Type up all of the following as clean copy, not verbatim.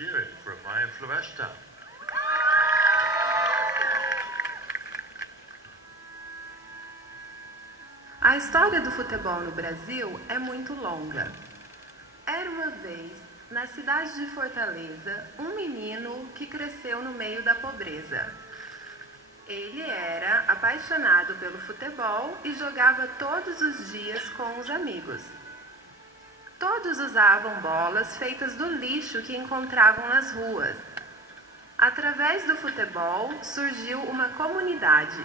hear it from Maia Floresta. A história do futebol no Brasil é muito longa. Era uma vez, na cidade de Fortaleza, um menino que cresceu no meio da pobreza. Ele era apaixonado pelo futebol e jogava todos os dias com os amigos. Todos usavam bolas feitas do lixo que encontravam nas ruas. Através do futebol surgiu uma comunidade.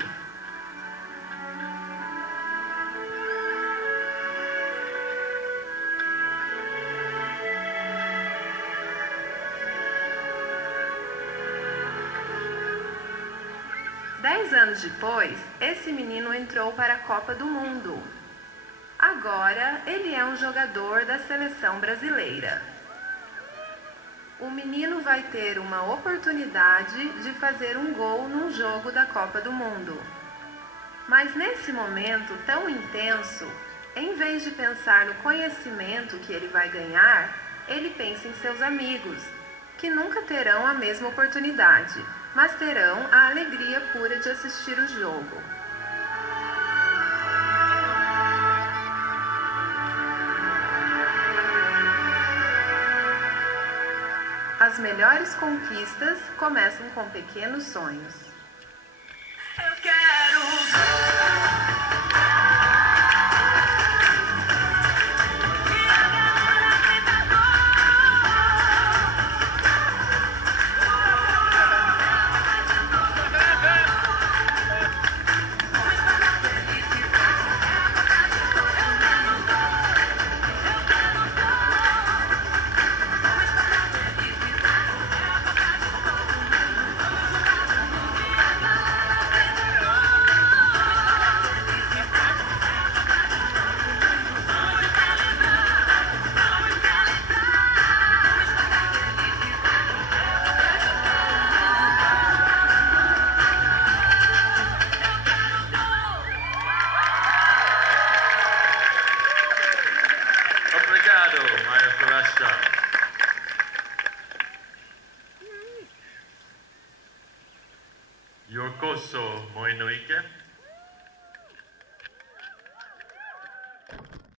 Dez anos depois, esse menino entrou para a Copa do Mundo. Agora, ele é um jogador da seleção brasileira. O menino vai ter uma oportunidade de fazer um gol num jogo da Copa do Mundo. Mas nesse momento tão intenso, em vez de pensar no conhecimento que ele vai ganhar, ele pensa em seus amigos, que nunca terão a mesma oportunidade, mas terão a alegria pura de assistir o jogo. As melhores conquistas começam com pequenos sonhos. Eu quero... Obrigado, Maia Floresta. Yokoso Moinoike.